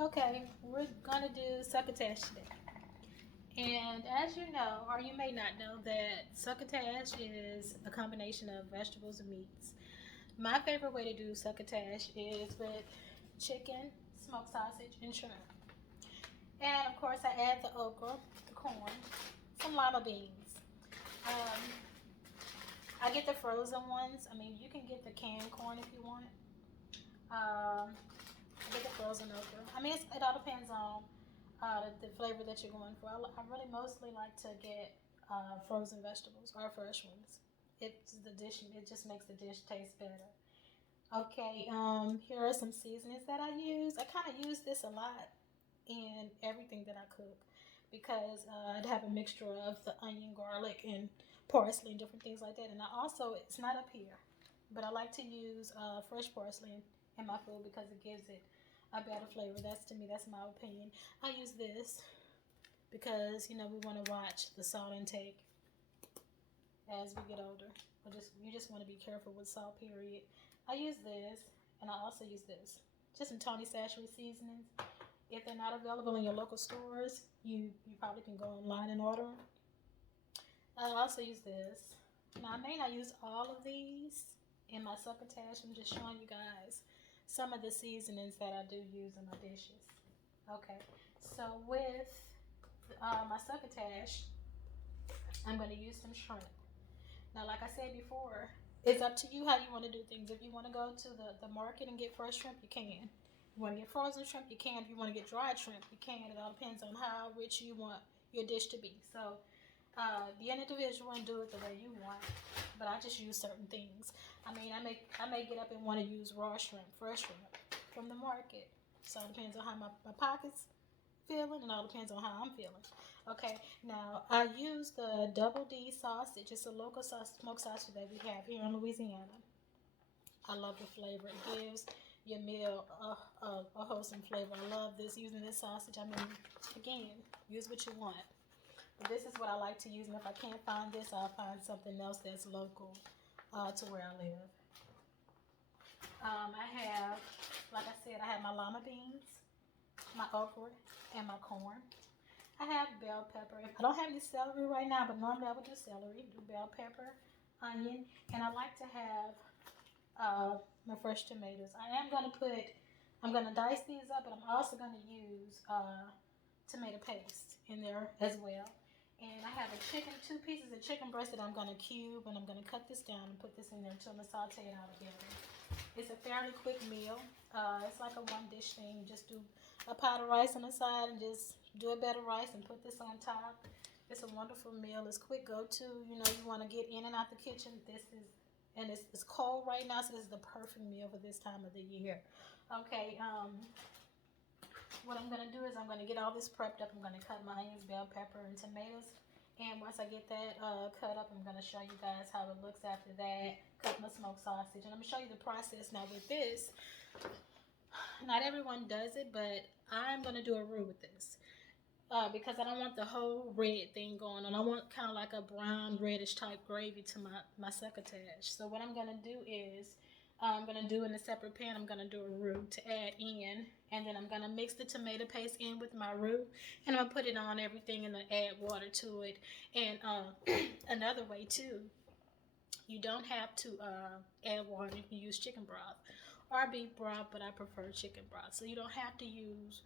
Okay, we're gonna do succotash today. And as you know, or you may not know, that succotash is a combination of vegetables and meats. My favorite way to do succotash is with chicken, smoked sausage, and shrimp. And of course, I add the okra, the corn, some lima beans. Um, I get the frozen ones. I mean, you can get the canned corn if you want. Um, I get the frozen okra. I mean, it all depends on the flavor that you're going for. I really mostly like to get frozen vegetables or fresh ones. It's the dish. It just makes the dish taste better. Okay. Here are some seasonings that I use. I kind of use this a lot in everything that I cook because I'd have a mixture of the onion, garlic, and parsley and different things like that. And I also, it's not up here, but I like to use fresh parsley in my food because it gives it a better flavor. That's, to me, that's my opinion. I use this because we want to watch the salt intake as we get older. You just want to be careful with salt. Period. I use this, and I also use this. Just some Tony Sashimi seasonings. If they're not available in your local stores, you probably can go online and order them. I also use this. Now I may not use all of these in my succotash. I'm just showing you guys some of the seasonings that I do use in my dishes. Okay, so with my succotash, I'm going to use some shrimp. Now, like I said before, it's up to you how you want to do things. If you want to go to the market and get fresh shrimp, you can. If you want to get frozen shrimp, you can. If you want to get dried shrimp, you can. It all depends on how rich you want your dish to be. So, be an individual and do it the way you want. But I just use certain things. I mean, I may get up and want to use raw shrimp, fresh shrimp from the market. So it depends on how my pockets feeling, and all depends on how I'm feeling. Okay, now I use the double D sausage. It's a local smoked sausage that we have here in Louisiana. I love the flavor. It gives your meal a wholesome flavor. I love this, using this sausage. I mean, again, use what you want. But this is what I like to use, and if I can't find this, I'll find something else that's local to where I live. I have, like I said, I have my lima beans, my okra, and my corn. I have bell pepper. I don't have any celery right now, but normally I would do celery, do bell pepper, onion, and I like to have my fresh tomatoes. I'm going to dice these up, but I'm also going to use tomato paste in there as well. And I have two pieces of chicken breast that I'm going to cube, and I'm going to cut this down and put this in there too. I'm going to saute it out together. It's a fairly quick meal. It's like a one dish thing. Just do a pot of rice on the side and just do a bed of rice and put this on top. It's a wonderful meal. It's quick go to. You want to get in and out the kitchen. And it's cold right now, so this is the perfect meal for this time of the year. Okay, what I'm going to do is I'm going to get all this prepped up. I'm going to cut my onions, bell pepper, and tomatoes. And once I get that cut up, I'm going to show you guys how it looks after that. Cut my smoked sausage. And I'm going to show you the process. Now with this, not everyone does it, but I'm going to do a roux with this. Because I don't want the whole red thing going on. I want kind of like a brown, reddish type gravy to my succotash. So what I'm going to do is I'm going to do in a separate pan, I'm going to do a roux to add in. And then I'm going to mix the tomato paste in with my roux. And I'm going to put it on everything and then add water to it. And another way too, you don't have to add water. You can use chicken broth or beef broth, but I prefer chicken broth. So you don't have to use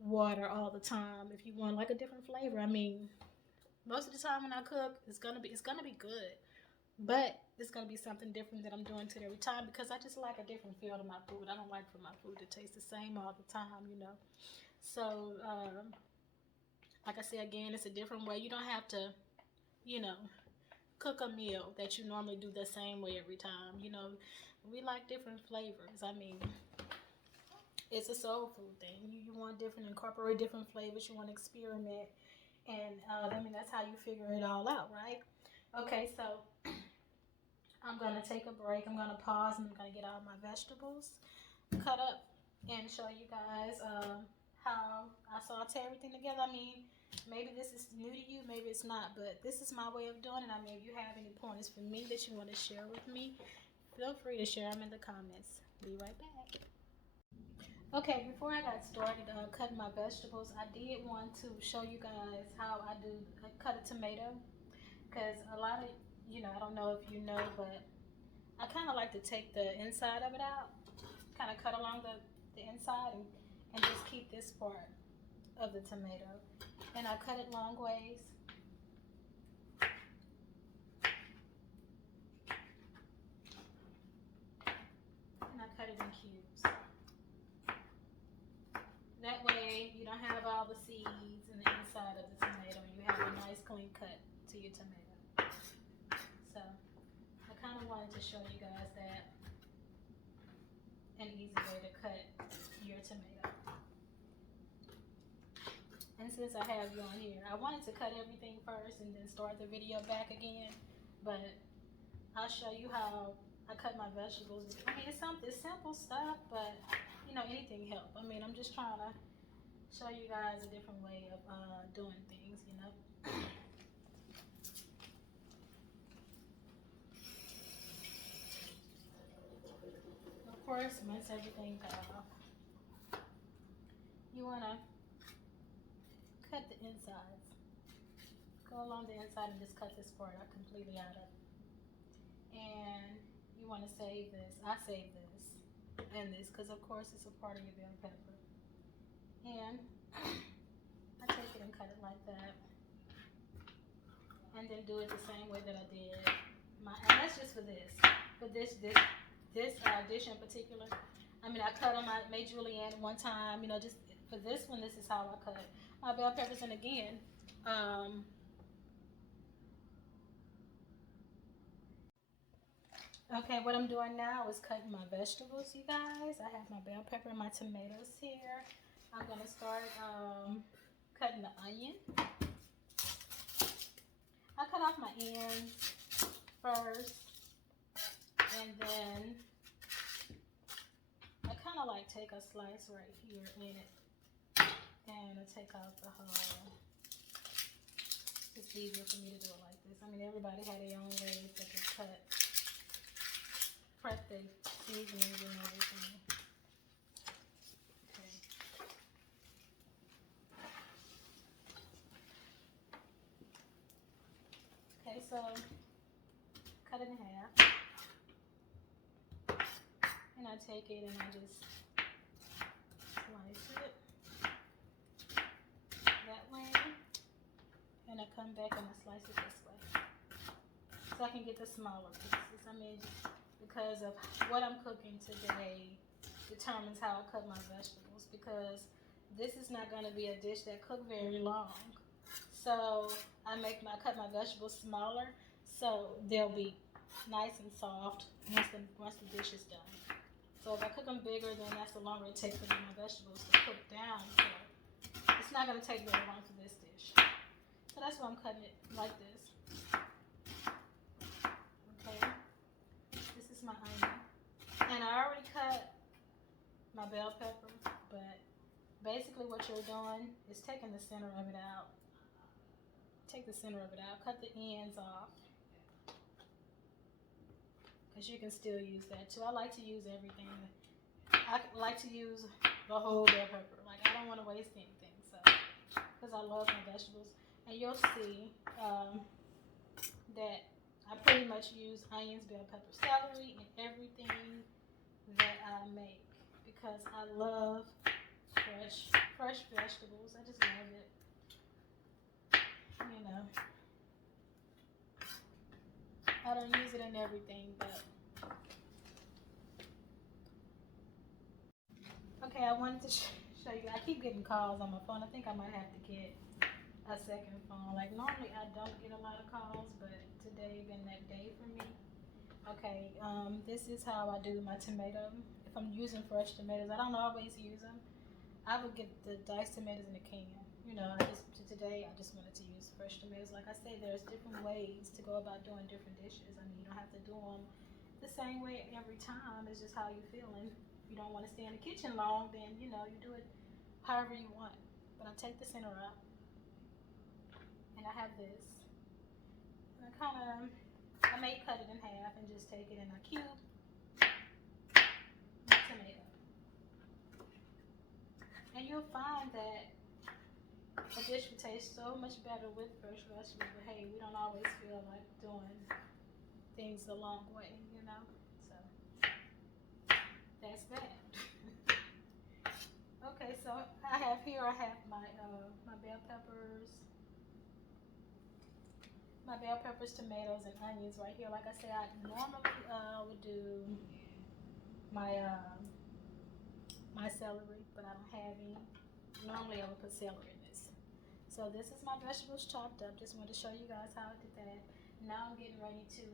water all the time if you want like a different flavor. I mean, most of the time when I cook, it's gonna be good, but it's gonna be something different that I'm doing to it every time because I just like a different feel to my food. I don't like for my food to taste the same all the time. So like I say again, it's a different way. You don't have to, you know, cook a meal that you normally do the same way every time. We like different flavors. I mean, it's a soul food thing. You want different, incorporate different flavors. You want to experiment, and I mean that's how you figure it all out, right? Okay, so I'm gonna take a break. I'm gonna pause, and I'm gonna get all my vegetables cut up and show you guys how I saute everything together. I mean, maybe this is new to you, maybe it's not, but this is my way of doing it. I mean, if you have any pointers for me that you want to share with me, feel free to share them in the comments. Be right back. Okay, before I got started cutting my vegetables, I did want to show you guys how I cut a tomato. Because a lot of, I don't know if you know, but I kind of like to take the inside of it out, kind of cut along the inside and just keep this part of the tomato. And I cut it long ways. And I cut it in cubes. That way you don't have all the seeds in the inside of the tomato and you have a nice clean cut to your tomato. So I kind of wanted to show you guys that an easy way to cut your tomato. And since I have you on here, I wanted to cut everything first and then start the video back again, but I'll show you how I cut my vegetables. I mean, it's simple stuff, but anything helps. I mean, I'm just trying to show you guys a different way of doing things, Of course, once everything cut off, you want to cut the insides. Go along the inside and just cut this part out completely out of it. And you want to save this. I save this and this because, of course, it's a part of your bell pepper. And I take it and cut it like that. And then do it the same way that I did and that's just for this. For this dish in particular. I mean, I cut them. I made julienne one time. Just for this one, this is how I cut my bell peppers. And again, okay, what I'm doing now is cutting my vegetables, you guys. I have my bell pepper and my tomatoes here. I'm gonna start cutting the onion. I cut off my ends first, and then I kind of like take a slice right here in it, and I take out the whole. It's easier for me to do it like this. I mean, everybody had their own ways that they prep the seasonings and everything. Okay. Okay, so cut it in half. And I take it and I just slice it that way. And I come back and I slice it this way. So I can get the smaller pieces. I mean, because of what I'm cooking today determines how I cut my vegetables, because this is not going to be a dish that cooks very long. So I cut my vegetables smaller so they'll be nice and soft once the dish is done. So if I cook them bigger, then that's the longer it takes for my vegetables to cook down. So it's not going to take very long for this dish. So that's why I'm cutting it like this. Okay. This is my onion. And I already cut my bell pepper, but basically what you're doing is taking the center of it out. Take the center of it out. Cut the ends off. Because you can still use that too. I like to use everything. I like to use the whole bell pepper. Like, I don't want to waste anything. So, because I love my vegetables. And you'll see that I pretty much use onions, bell pepper, celery in everything that I make. Because I love fresh vegetables. I just love it. I don't use it in everything, but okay, I wanted to show you. I keep getting calls on my phone. I think I might have to get a second phone. Like, normally I don't get a lot of calls, but today been that day for me. Okay, this is how I do my tomato. If I'm using fresh tomatoes, I don't always use them. I would get the diced tomatoes in a can. Today I just wanted to use fresh tomatoes. Like I say, there's different ways to go about doing different dishes. I mean, you don't have to do them the same way every time. It's just how you're feeling. If you don't want to stay in the kitchen long, then you do it however you want. But I take the center out, and I have this. And I may cut it in half and just take it and I cube my tomato. And you'll find that a dish would taste so much better with fresh vegetables. But hey, we don't always feel like doing things the long way, you know. So that's that. Okay, so I have my bell peppers, tomatoes, and onions right here. Like I said, I normally would do my my celery, but I don't have any. Normally I would put celery in this. So this is my vegetables chopped up. Just wanted to show you guys how I did that. Now I'm getting ready to,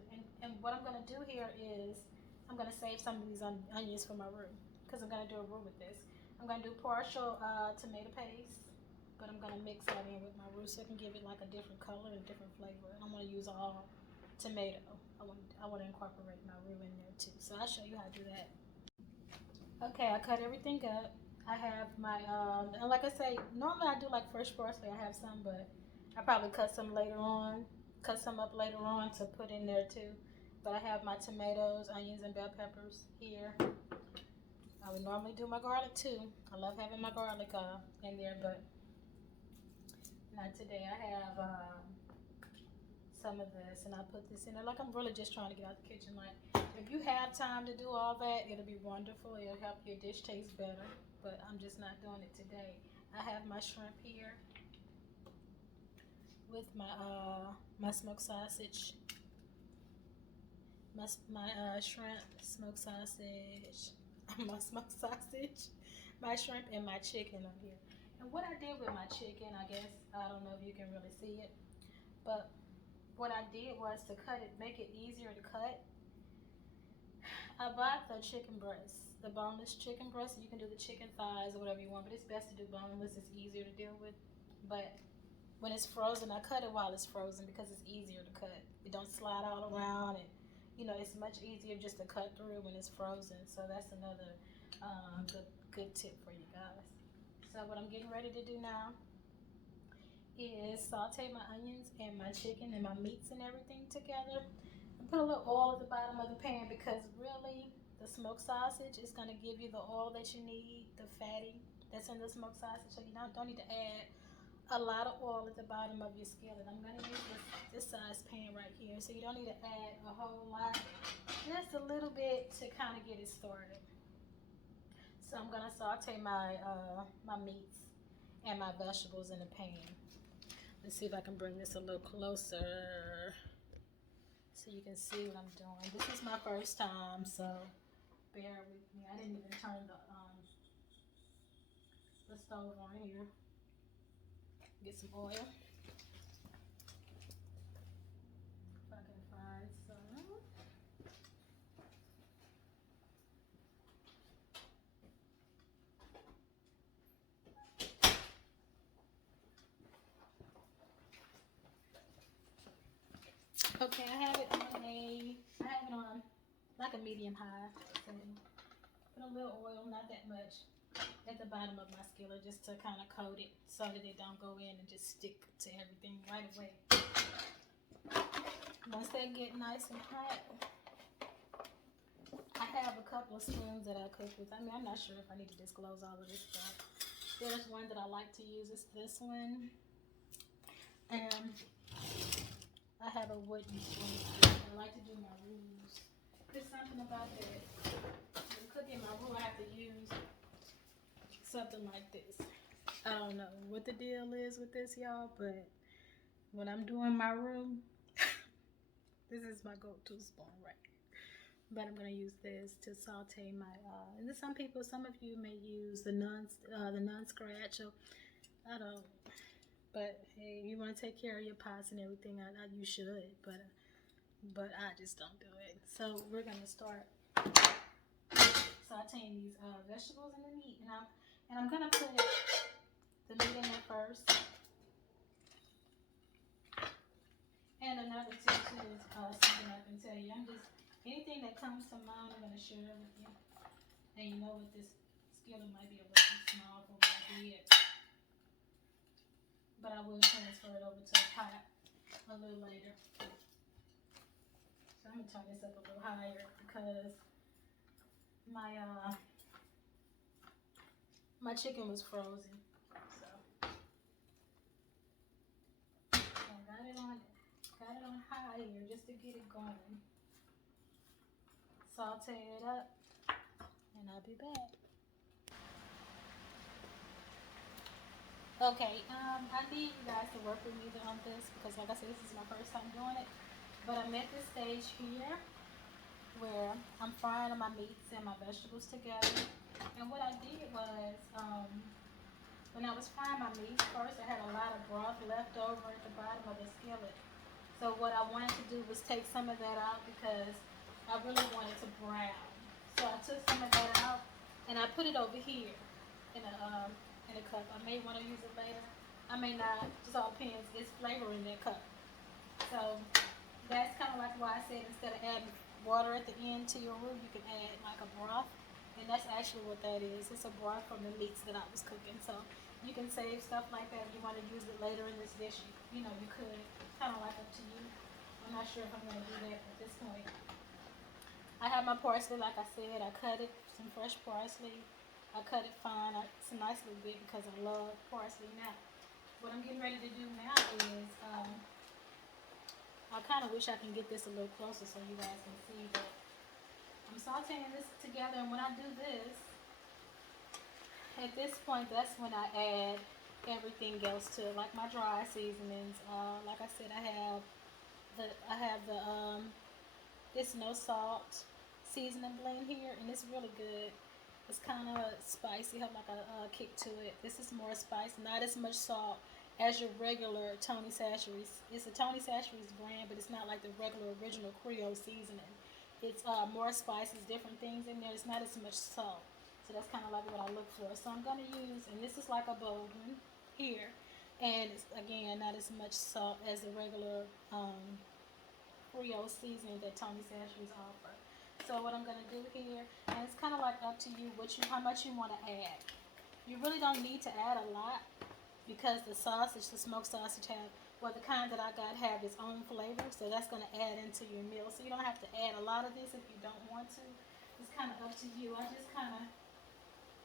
and what I'm gonna do here is I'm gonna save some of these onions for my roux because I'm gonna do a roux with this. I'm gonna do partial tomato paste, but I'm gonna mix that in with my roux so it can give it like a different color and different flavor. And I'm gonna use all tomato. I want to incorporate my roux in there too. So I'll show you how to do that. Okay, I cut everything up. I have my, and like I say, normally I do like fresh parsley. I have some, but I probably cut some up later on to put in there too. But I have my tomatoes, onions, and bell peppers here. I would normally do my garlic too. I love having my garlic in there, but not today. I have some of this, and I put this in there. Like I'm really just trying to get out the kitchen. Like if you have time to do all that, it'll be wonderful. It'll help your dish taste better. But I'm just not doing it today. I have my shrimp here with my smoked sausage. My shrimp, smoked sausage, my smoked sausage, my shrimp, and my chicken on here. And what I did with my chicken, I guess, I don't know if you can really see it, but what I did was to cut it, make it easier to cut. I bought the chicken breast, the boneless chicken breast. You can do the chicken thighs or whatever you want, but it's best to do boneless. It's easier to deal with. But when it's frozen, I cut it while it's frozen because it's easier to cut. It don't slide all around, and you know it's much easier just to cut through when it's frozen. So that's another good tip for you guys. So what I'm getting ready to do now is saute my onions and my chicken and my meats and everything together. Put a little oil at the bottom of the pan because really the smoked sausage is going to give you the oil that you need, the fatty that's in the smoked sausage. So you don't need to add a lot of oil at the bottom of your skillet. I'm going to use this size pan right here. So you don't need to add a whole lot, just a little bit to kind of get it started. So I'm going to saute my meats and my vegetables in the pan. Let's see if I can bring this a little closer so you can see what I'm doing. This is my first time, so bear with me. I didn't even turn the stove on here. Get some oil. If I can find some. Okay, I have it on like a medium high. So put a little oil, not that much, at the bottom of my skillet just to kind of coat it so that it don't go in and just stick to everything right away. Once they get nice and hot, I have a couple of spoons that I cook with. I mean, I'm not sure if I need to disclose all of this stuff. There's one that I like to use. It's this one. And I have a wooden spoon. I like to do my roux. There's something about that. When cooking my roux, I have to use something like this. I don't know what the deal is with this, y'all, but when I'm doing my roux, this is my go-to spoon right here. But I'm gonna use this to saute my. And then some of you may use the non-scratch. I don't. But hey, you want to take care of your pots and everything, you should. But I just don't do it. So we're gonna start sauteing these vegetables and the meat, and I'm gonna put the meat in there first. And another tip too is something I can tell you. Anything that comes to mind, I'm gonna share with you. And you know what, this skillet might be a little too small for what I did. But I will transfer it over to a pot a little later. So I'm gonna turn this up a little higher because my My chicken was frozen. So I got it on high here just to get it going. Saute it up and I'll be back. Okay, I need you guys to work with me on this because like I said, this is my first time doing it. But I'm at this stage here where I'm frying my meats and my vegetables together. And what I did was, when I was frying my meat first, I had a lot of broth left over at the bottom of the skillet. So what I wanted to do was take some of that out because I really wanted to brown. So I took some of that out and I put it over here in a cup. I may want to use it later. I may not. Just all depends. It's flavor in that cup. So that's kind of like why I said instead of adding water at the end to your roux, you can add like a broth. And that's actually what that is. It's a broth from the meats that I was cooking. So you can save stuff like that if you want to use it later in this dish. You know, you could. Kind of like up to you. I'm not sure if I'm going to do that at this point. I have my parsley, like I said. I cut it, some fresh parsley. I cut it fine. It's a nice little bit because I love parsley now. What I'm getting ready to do now is, I kind of wish I can get this a little closer so you guys can see that I'm sauteing this together. And when I do this, at this point, that's when I add everything else to it, like my dry seasonings. Like I said, I have the this no salt seasoning blend here, and it's really good. It's kind of spicy, have like a kick to it. This is more spice, not as much salt as your regular Tony Chachere's. It's a Tony Chachere's brand, but it's not like the regular original Creole seasoning. It's more spices, different things in there. It's not as much salt. So that's kind of like what I look for. So I'm going to use, and this is like a bold one here. And it's, again, not as much salt as the regular Creole seasoning that Tony Chachere's offer. So what I'm going to do here, and it's kind of like up to you, how much you want to add. You really don't need to add a lot because the sausage, the smoked sausage well, the kind that I got have its own flavor, so that's going to add into your meal. So you don't have to add a lot of this if you don't want to. It's kind of up to you. I just kind of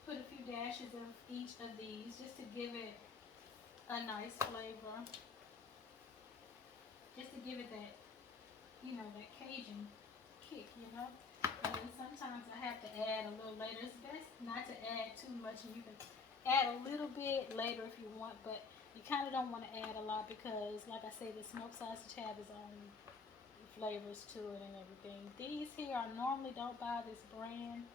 put a few dashes of each of these just to give it a nice flavor. Just to give it that, you know, that Cajun kick, you know. And then sometimes I have to add a little later. It's best not to add too much, and you can add a little bit later if you want, but you kind of don't want to add a lot because, like I say, the smoked sausage have its own flavors to it and everything. These here, I normally don't buy this brand,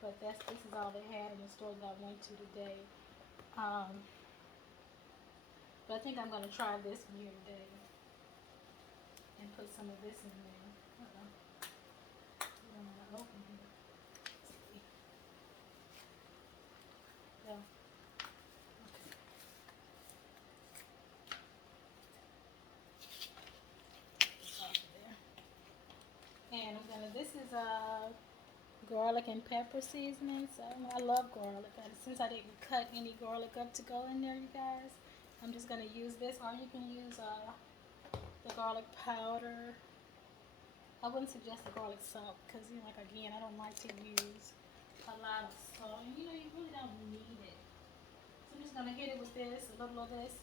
but this is all they had in the store that I went to today. But I think I'm going to try this one here today and put some of this in there. I don't want to open here. Let's see. Yeah. Okay. And I'm gonna. This is garlic and pepper seasoning. So I love garlic. Since I didn't cut any garlic up to go in there, you guys, I'm just gonna use this. Or you can use the garlic powder. I wouldn't suggest the garlic salt because, you know, like again, I don't like to use a lot of salt. And you know, you really don't need it. So I'm just gonna hit it with this, a little of this.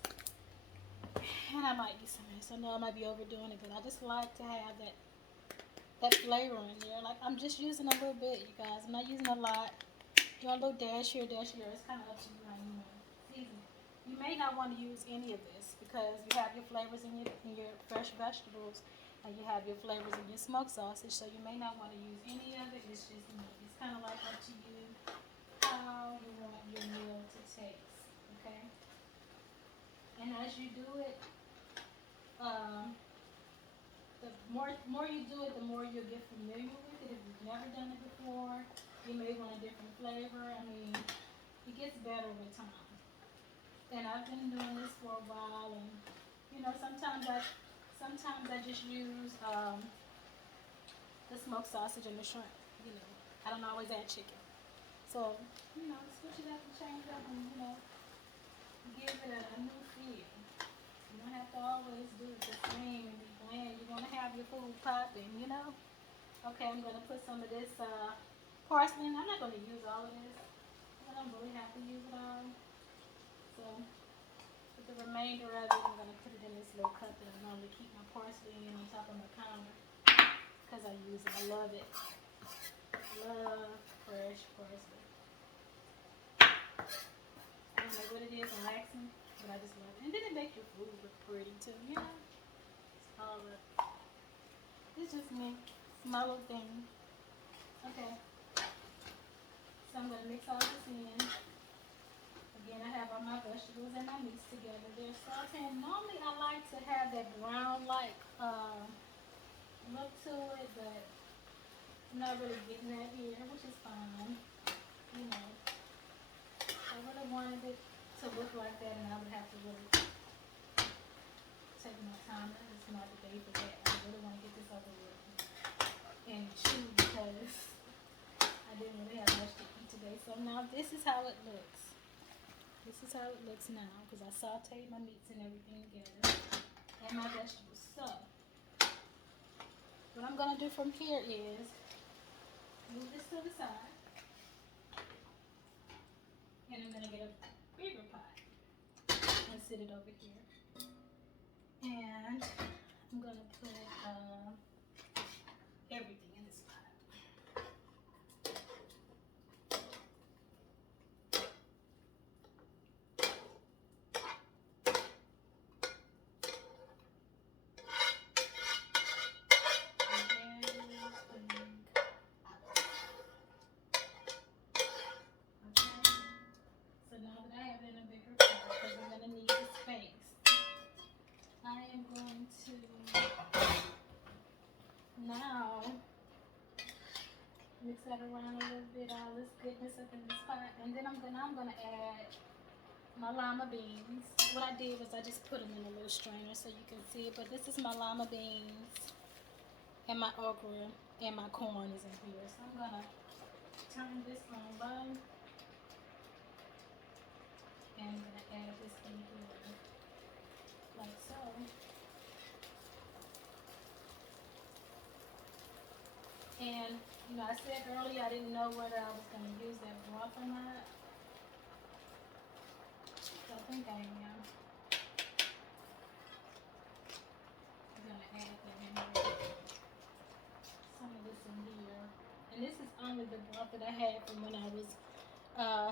And I might use some of this. I know I might be overdoing it, but I just like to have that flavor in there. Like I'm just using a little bit, you guys. I'm not using a lot. Do a little dash here, dash here. It's kind of up to you how you want to season it. You may not want to use any of this because you have your flavors in your fresh vegetables, and you have your flavors in your smoked sausage. So you may not want to use any of it. It's just me. It's kind of like up to you how you want your meal to taste. Okay. And as you do it, the more you do it, the more you'll get familiar with it. If you've never done it before, you may want a different flavor. I mean, it gets better with time. And I've been doing this for a while, and you know, sometimes I just use the smoked sausage and the shrimp. You know, I don't always add chicken. So you know, switch it up and change it up, and you know, give it a new feel. You don't have to always do it the same and be bland. You're gonna have your food popping, you know. Okay, I'm gonna put some of this parsley, and I'm not gonna use all of this. I'm don't really have to use it all. So with the remainder of it, I'm going to put it in this little cup that I normally keep my parsley in on top of my counter because I use it. I love it. Love fresh parsley. I don't know what it is, relaxing, but I just love it. And then it makes your food look pretty too, you know? It's all up. It's just me. It's my little thing. Okay. So I'm going to mix all this in. Again, I have all my vegetables and my meats together. They're sauteing. Normally, I like to have that brown-like look to it, but I'm not really getting that here, which is fine. You know, I really wanted it to look like that, and I would have to really take my time. It's not the day for that. I really want to get this over with and chew because I didn't really have much to eat today. So now this is how it looks. This is how it looks now because I sauteed my meats and everything together and my vegetables. So what I'm going to do from here is move this to the side, and I'm going to get a bigger pot and sit it over here. And I'm going to put everything in this pot. Now, mix that around a little bit, all this goodness up in this pot, and then I'm gonna add my lima beans. What I did was I just put them in a little strainer so you can see it, but this is my lima beans, and my okra, and my corn is in here. So I'm gonna turn this on low, and I'm gonna add this in here, like so. And, you know, I said earlier I didn't know whether I was going to use that broth or not. So I think I am. I'm going to add that in here. Some of this in here. And this is only the broth that I had from when I was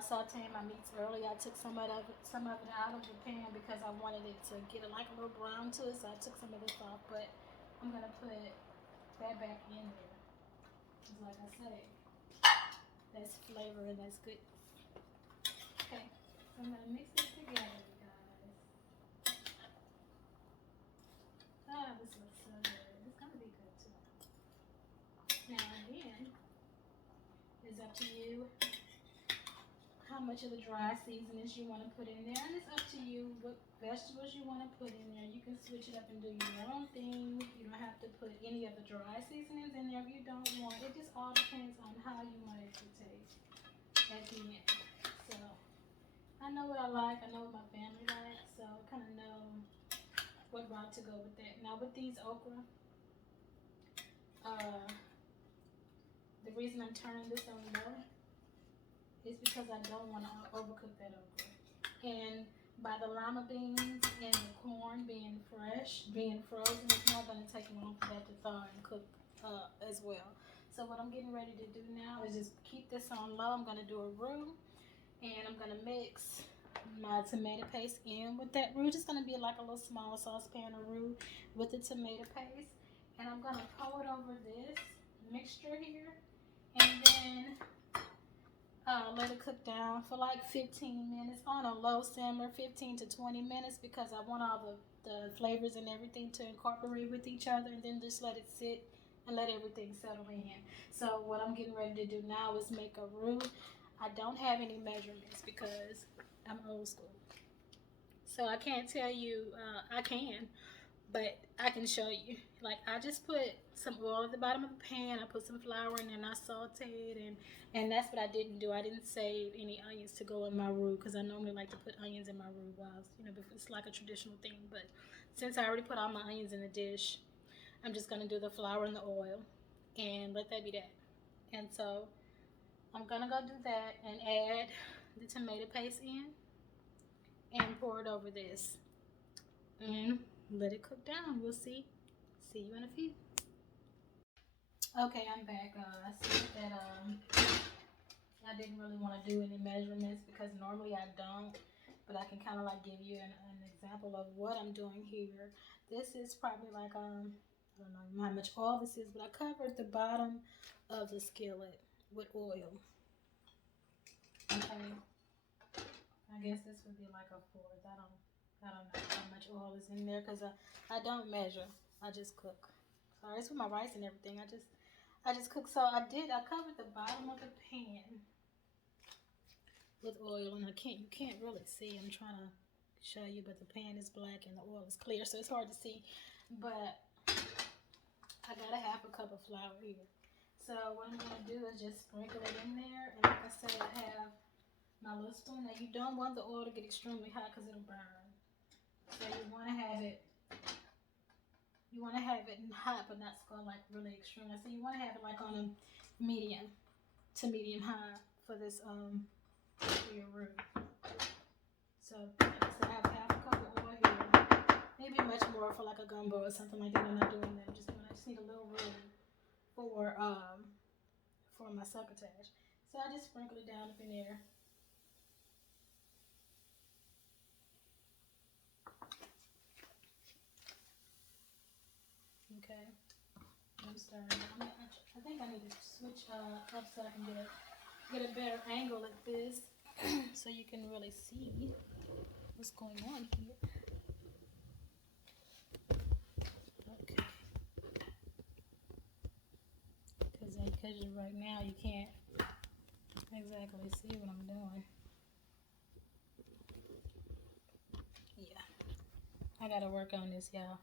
sauteing my meats earlier. I took some of it out of the pan because I wanted it to get like a little brown to it. So I took some of this off. But I'm going to put that back in there. Like I say, that's flavor and that's good. Okay, so I'm gonna mix this together, you guys. Ah, this looks so good. It's gonna be good too. Now again, it's up to you how much of the dry seasonings you want to put in there, and it's up to you what vegetables you want to put in there. You can switch it up and do your own thing. You don't have to put any of the dry seasonings in there if you don't want. It just all depends on how you want it to taste at the end. So I know what I like. I know what my family likes. So I kind of know what route to go with that. Now with these okra, the reason I'm turning this on low is because I don't want to overcook that okra. And by the lima beans and the corn being fresh, being frozen, it's not going to take long for that to thaw and cook as well. So what I'm getting ready to do now is just keep this on low. I'm going to do a roux, and I'm going to mix my tomato paste in with that roux. Just going to be like a little small saucepan of roux with the tomato paste. And I'm going to pour it over this mixture here, and then let it cook down for like 15 minutes on a low simmer, 15 to 20 minutes, because I want all the flavors and everything to incorporate with each other, and then just let it sit and let everything settle in. So what I'm getting ready to do now is make a roux. I don't have any measurements because I'm old school. So I can't tell you, I can, but I can show you. Like, I just put some oil at the bottom of the pan, I put some flour in, and I sauteed, and that's what I didn't do. I didn't save any onions to go in my roux, because I normally like to put onions in my roux while, you know, it's like a traditional thing. But since I already put all my onions in the dish, I'm just going to do the flour and the oil, and let that be that. And so I'm going to go do that and add the tomato paste in and pour it over this and let it cook down. We'll see. See you in a few. Okay, I'm back. I see that I didn't really want to do any measurements because normally I don't, but I can kind of like give you an example of what I'm doing here. This is probably like I don't know how much oil this is, but I covered the bottom of the skillet with oil. Okay, I guess this would be like a fourth. I don't know how much oil is in there because I don't measure. I just cook. Sorry, it's with my rice and everything. I just cook. So I covered the bottom of the pan with oil, and you can't really see. I'm trying to show you, but the pan is black and the oil is clear, so it's hard to see. But I got a half a cup of flour here. So what I'm gonna do is just sprinkle it in there, and like I said, I have my little spoon. Now you don't want the oil to get extremely hot because it'll burn. So you want to have it hot, but not go like really extreme. So you want to have it like on a medium to medium high for this for your roux. So like I said, I have half a cup of oil here. Maybe much more for like a gumbo or something like that. I'm not doing that. I just need a little roux for my succotash. So I just sprinkle it down up in there. Okay, I'm starting. I think I need to switch up so I can get a better angle at this, so you can really see what's going on here. Okay, because right now you can't exactly see what I'm doing. Yeah, I gotta work on this, y'all.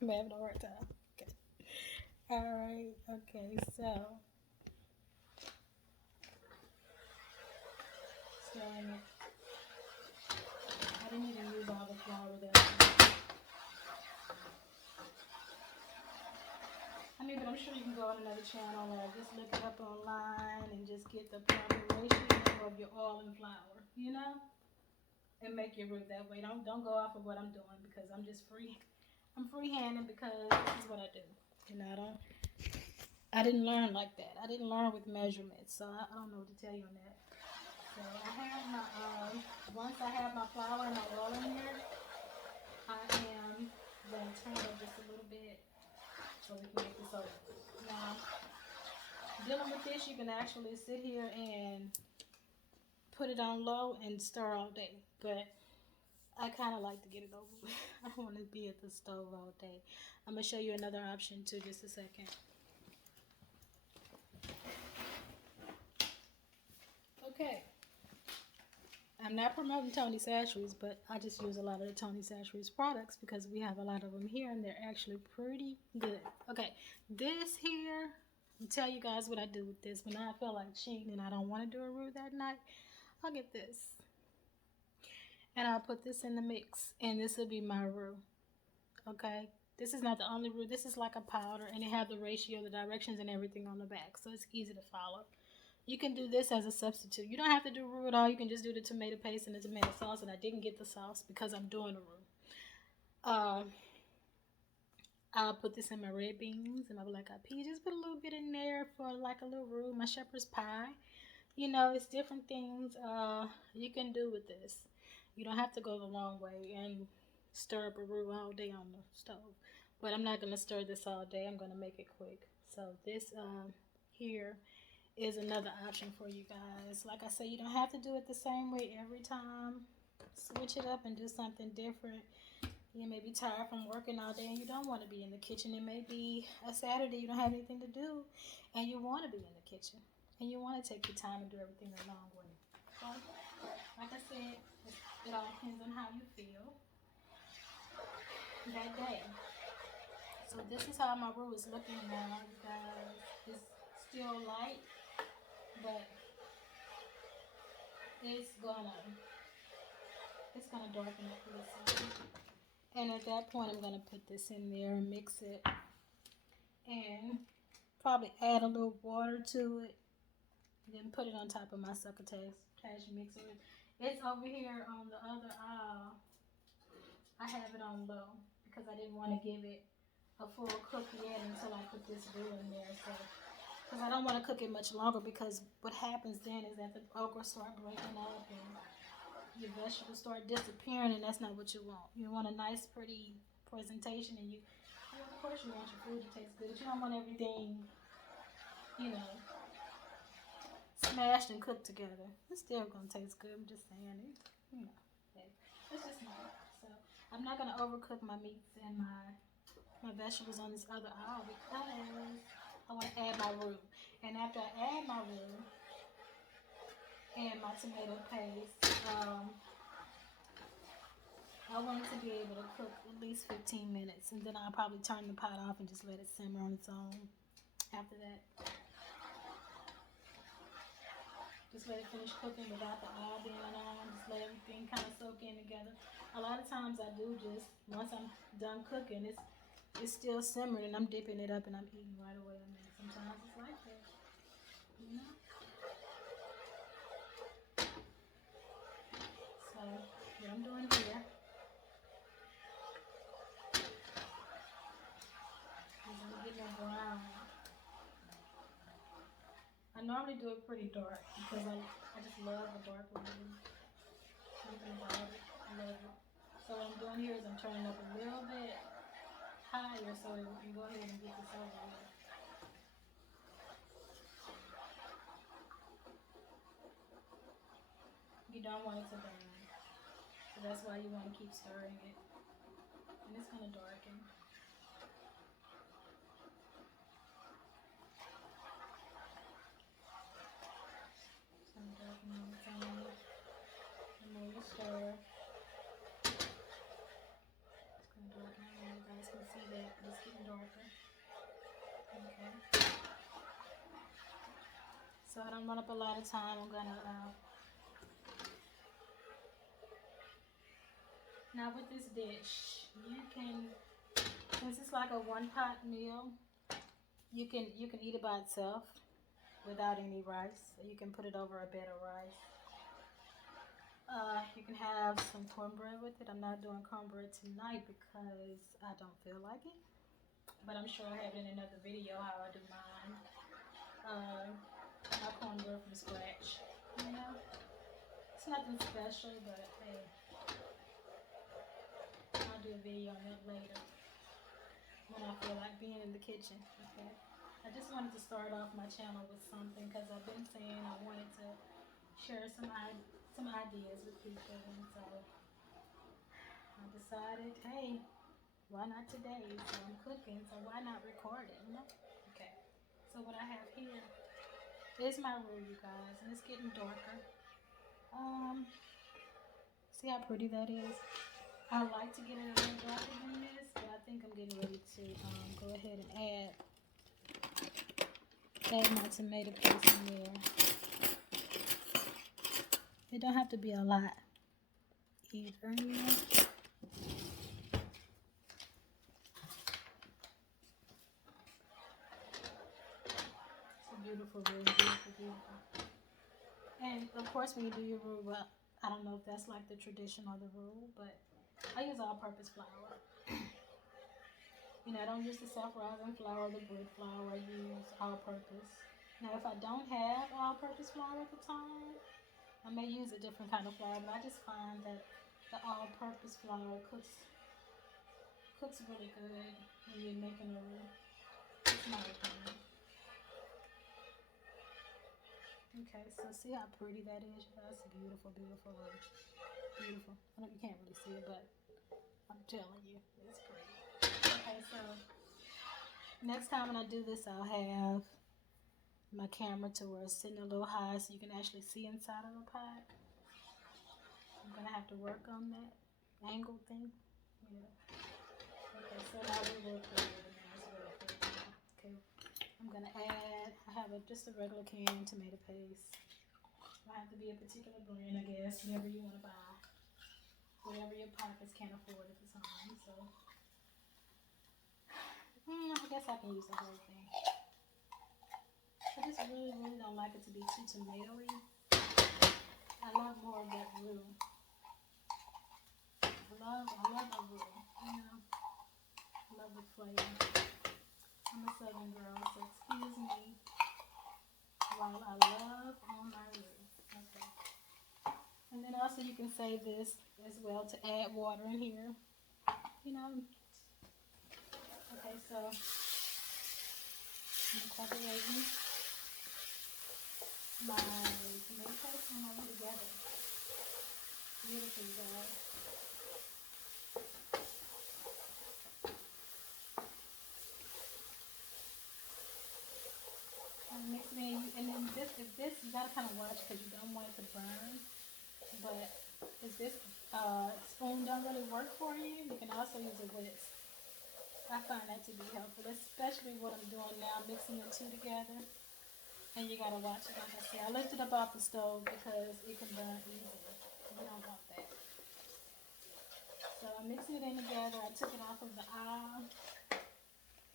I'm having a hard time. Okay. Alright, okay, so stirring it. I didn't even use all the flour that but I'm sure you can go on another channel or just look it up online and just get the proper ratio of your oil and flour, you know? And make your roux that way. Don't go off of what I'm doing because I'm just I'm freehanding because this is what I do. You know, I didn't learn like that. I didn't learn with measurements, so I don't know what to tell you on that. So I have my once I have my flour and my oil in here, I am gonna turn it up just a little bit so we can get this over. Now, dealing with this, you can actually sit here and put it on low and stir all day, but I kind of like to get it over with. I don't want to be at the stove all day. I'm going to show you another option too, just a second. Okay. I'm not promoting Tony Chachere's, but I just use a lot of the Tony Chachere's products because we have a lot of them here and they're actually pretty good. Okay, this here, I'll tell you guys what I do with this. When I feel like cheating and I don't want to do a roux that night, I'll get this. And I'll put this in the mix and this will be my roux. Okay, this is not the only roux. This is like a powder and it have the ratio, the directions and everything on the back. So it's easy to follow. You can do this as a substitute. You don't have to do roux at all. You can just do the tomato paste and the tomato sauce. And I didn't get the sauce because I'm doing a roux. I'll put this in my red beans and my black eyed peas. Just put a little bit in there for like a little roux. My shepherd's pie. You know, it's different things you can do with this. You don't have to go the long way and stir up a roux all day on the stove. But I'm not going to stir this all day. I'm going to make it quick. So this here is another option for you guys. Like I said, you don't have to do it the same way every time. Switch it up and do something different. You may be tired from working all day and you don't want to be in the kitchen. It may be a Saturday, you don't have anything to do and you want to be in the kitchen. And you want to take your time and do everything the long way. So, like I said, it all depends on how you feel that day. So this is how my roux is looking now, you guys. It's still light, but it's gonna darken up a little. And at that point, I'm gonna put this in there and mix it, and probably add a little water to it. Then put it on top of my Succotash mixer. It's over here on the other aisle. I have it on low because I didn't want to give it a full cook yet until I put this roux in there. So, because I don't want to cook it much longer, because what happens then is that the okra start breaking up and your vegetables start disappearing, and that's not what you want. You want a nice, pretty presentation, and of course you want your food to taste good, but you don't want everything, you know, smashed and cooked together. It's still gonna taste good. I'm just saying it. You know, it's just me. So I'm not gonna overcook my meats and my vegetables on this other aisle because I want to add my roux. And after I add my roux and my tomato paste, I want it to be able to cook at least 15 minutes, and then I'll probably turn the pot off and just let it simmer on its own after that. Just let it finish cooking without the oil being on. Just let everything kind of soak in together. A lot of times I do just, once I'm done cooking, it's still simmering and I'm dipping it up and I'm eating right away. I mean, sometimes it's like that, you know? So, what I'm doing here is I'm getting it brown. I normally do it pretty dark because I just love the dark lighting. Something about it. I love it. So what I'm doing here is I'm turning up a little bit higher so that we can go ahead and get this over with. You don't want it to burn. So that's why you want to keep stirring it. And it's going to darken. The more you stir, it's going to darken. I don't know if you guys can see that, but it's getting darker. Okay. So I don't run up a lot of time. I'm going to, now with this dish, you can, since it's like a one pot meal, you can eat it by itself without any rice. You can put it over a bed of rice. You can have some cornbread with it. I'm not doing cornbread tonight because I don't feel like it. But I'm sure I have it in another video how I do mine. My cornbread from scratch. You know? It's nothing special, but hey. I'll do a video on that later. When I feel like being in the kitchen. Okay? I just wanted to start off my channel with something because I've been saying I wanted to share some ideas with people, and so I decided, hey, why not today? So I'm cooking, so why not record it, you know? Okay, so what I have here is my roux, you guys, and it's getting darker. See how pretty that is? I like to get it a little darker than this, but I think I'm getting ready to go ahead and add my tomato paste in there. It don't have to be a lot either, you know. It's a beautiful roux, beautiful, beautiful. And of course, when you do your roux, well, I don't know if that's like the tradition or the rule, but I use all-purpose flour. You know, I don't use the self-rising flour, the bread flour. I use all-purpose. Now, if I don't have all-purpose flour at the time, I may use a different kind of flour, but I just find that the all-purpose flour cooks really good when you're making a roux. It's my opinion. Okay, so see how pretty that is? That's beautiful, beautiful roux. Beautiful. I know you can't really see it, but I'm telling you, it's pretty. Okay, so next time when I do this, I'll have my camera to where it's sitting a little high so you can actually see inside of the pot. I'm gonna have to work on that angle thing. Yeah. Okay, so now we work with it. Okay, I'm gonna add. I have just a regular canned tomato paste. It have to be a particular brand, I guess, whatever you want to buy, whatever your pockets can afford at the time. So I guess I can use the whole thing. I just really, really don't like it to be too tomatoey. I love more of that roux. I love a roux, you know. I love the flavor. I'm a Southern girl, so excuse me while I love on my roux. Okay. And then also you can save this as well to add water in here. You know. Okay, so I'm incorporating my tomato paste and my roux together. Beautiful, guys. And mix it in, and then this you gotta kind of watch because you don't want it to burn. But if this spoon don't really work for you, you can also use a whisk. I find that to be helpful, especially what I'm doing now, mixing the two together. And you gotta watch it, like I said. I lift it up off the stove because it can burn easily. You don't want that. So I'm mixing it in together. I took it off of the aisle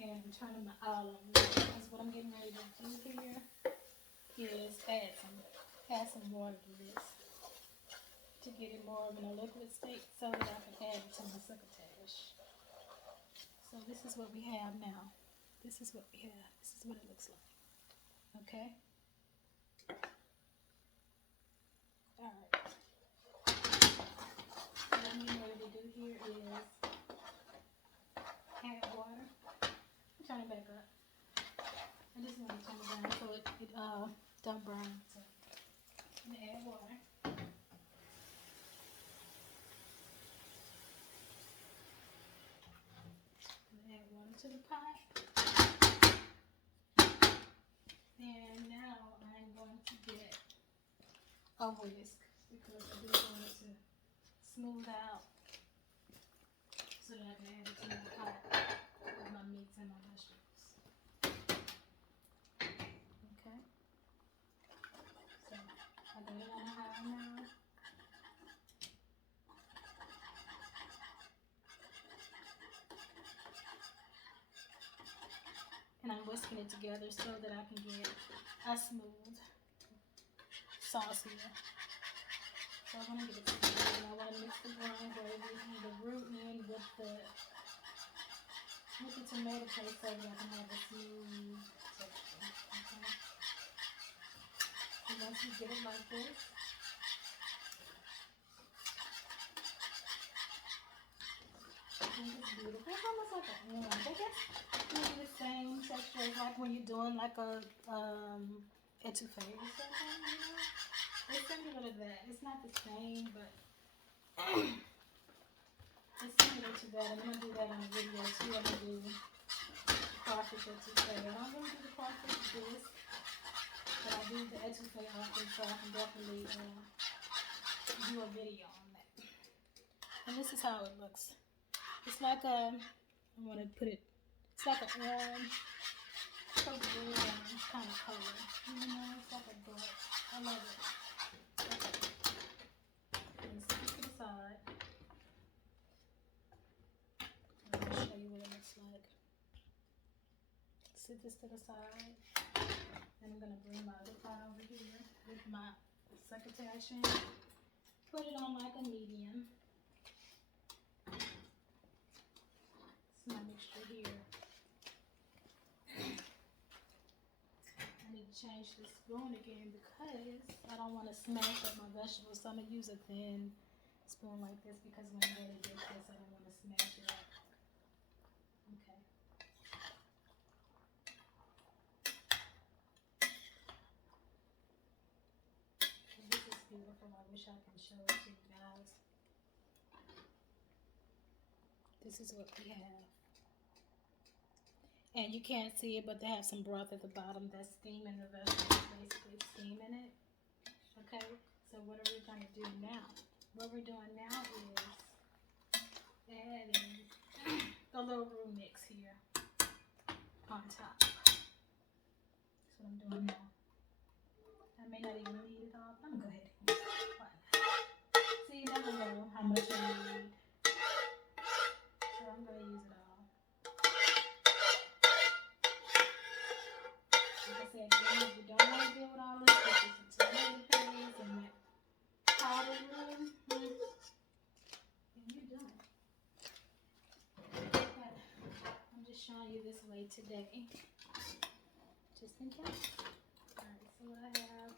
and I'm turning my aisle on. Because what I'm getting ready to do here is add some water to this to get it more of in a liquid state so that I can add it to my succotash. So this is what we have now. This is what we have. This is what it looks like. Okay? Alright. What I'm getting ready to do here is add water. Turn it back up. I just want to turn it down so it don't burn. So I'm going to add water. Add water to the pot. And now I'm going to get a whisk because I just want it to smooth out so that I can add it to my pot with my meats and my vegetables. Okay? So I got it on high now. And I'm whisking it together so that I can get a smooth sauce here. So I'm going to get it together and I want to mix the brown gravy and the roux in with the tomato paste so that I can have a smooth texture. Okay? And once you get it like this, I think it's beautiful. It's almost like an orange. I guess maybe the same texture as like when you're doing like a etouffee or something, you know? It's similar to that. It's not the same, but it's similar to that. I'm going to do that on a video too. I'm going to do crawfish etouffee. I don't really do the crawfish this, but I do the etouffee often, so I can definitely do a video on that. And this is how it looks. It's like a, I want to put it, it's like an orange, blue orange kind of color. You know, it's like a dark. I love it. Okay. And set it to the side. I'll show you what it looks like. Set this to the side. And I'm going to bring my other pot over here with my succotash in. Put it on like a medium. My mixture here. I need to change the spoon again because I don't want to smash up my vegetables, so I'm going to use a thin spoon like this because when I really get this, I don't want to smash it up. Okay. And this is beautiful. I wish I can show it to you guys. This is what we have. And you can't see it, but they have some broth at the bottom that's steaming the vegetables, basically steaming it. Okay, so what are we going to do now? What we're doing now is adding the little roux mix here on top. That's what I'm doing now. I may not even need it all. I'm going to go ahead and use it. See, you never know how much you need. So I'm going to use it all. Like I said, you this way today, just in case. Alright, so what I have,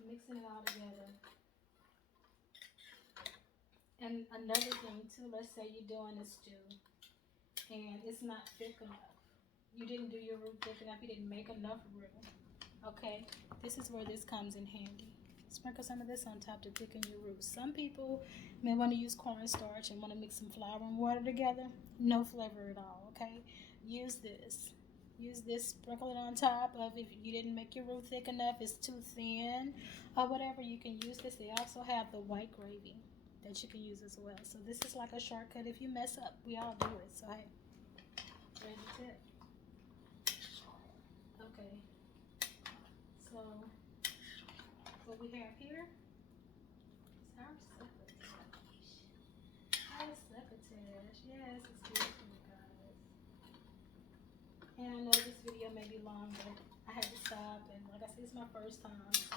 I'm mixing it all together. And another thing too, let's say you're doing a stew and it's not thick enough. You didn't do your roux thick enough, you didn't make enough roux. Okay, this is where this comes in handy. Sprinkle some of this on top to thicken your roux. Some people may want to use cornstarch and want to mix some flour and water together. No flavor at all, okay? Use this. Use this, sprinkle it on top of, if you didn't make your roux thick enough, it's too thin, or whatever, you can use this. They also have the white gravy that you can use as well. So this is like a shortcut. If you mess up, we all do it. So hey, there's the tip. Okay. So what we have here is our succotash. Our succotash. Yes, it's beautiful, guys. And I know this video may be long, but I had to stop. And like I said, it's my first time. So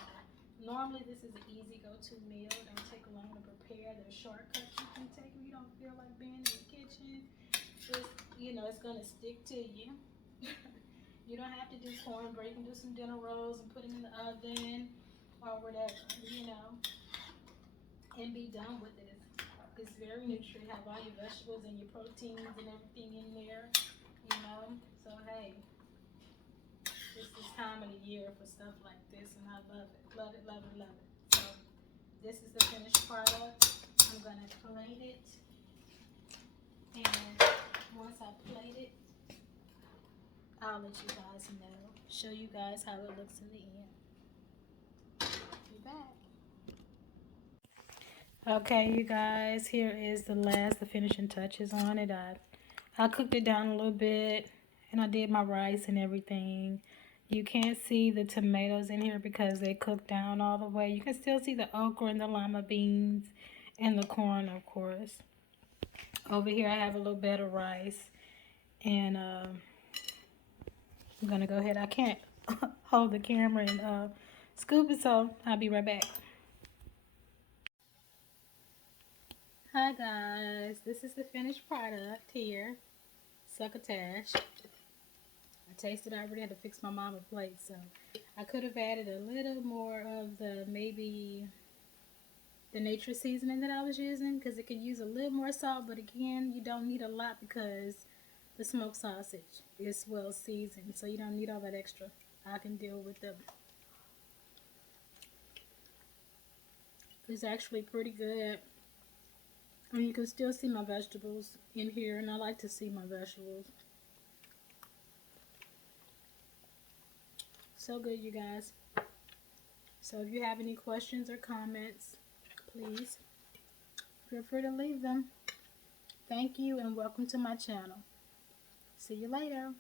normally this is an easy go-to meal. It don't take long to prepare. There's shortcuts you can take when you don't feel like being in the kitchen. It's, you know, it's gonna stick to you. You don't have to do cornbread. You can do some dinner rolls and put them in the oven or whatever, you know, and be done with it. It's very nutritious. Have all your vegetables and your proteins and everything in there, you know. So hey, it's this time of the year for stuff like this, and I love it, love it, love it, love it. So this is the finished product. I'm gonna plate it, and once I plate it, I'll let you guys know, show you guys how it looks in the end. Be back. Okay, you guys, here is the finishing touches on it. I cooked it down a little bit, and I did my rice and everything. You can't see the tomatoes in here because they cooked down all the way. You can still see the okra and the lima beans and the corn, of course. Over here I have a little bit of rice, and I'm gonna go ahead. I can't hold the camera and scoop it, so I'll be right back. Hi guys, this is the finished product here, Succotash. I tasted it already. Had to fix my mama plate, so I could have added a little more of the nature seasoning that I was using, because it could use a little more salt, but again, you don't need a lot because the smoked sausage is well seasoned, so you don't need all that extra. I can deal with them. It's actually pretty good. And you can still see my vegetables in here, and I like to see my vegetables. So good, you guys. So if you have any questions or comments, please feel free to leave them. Thank you, and welcome to my channel. See you later.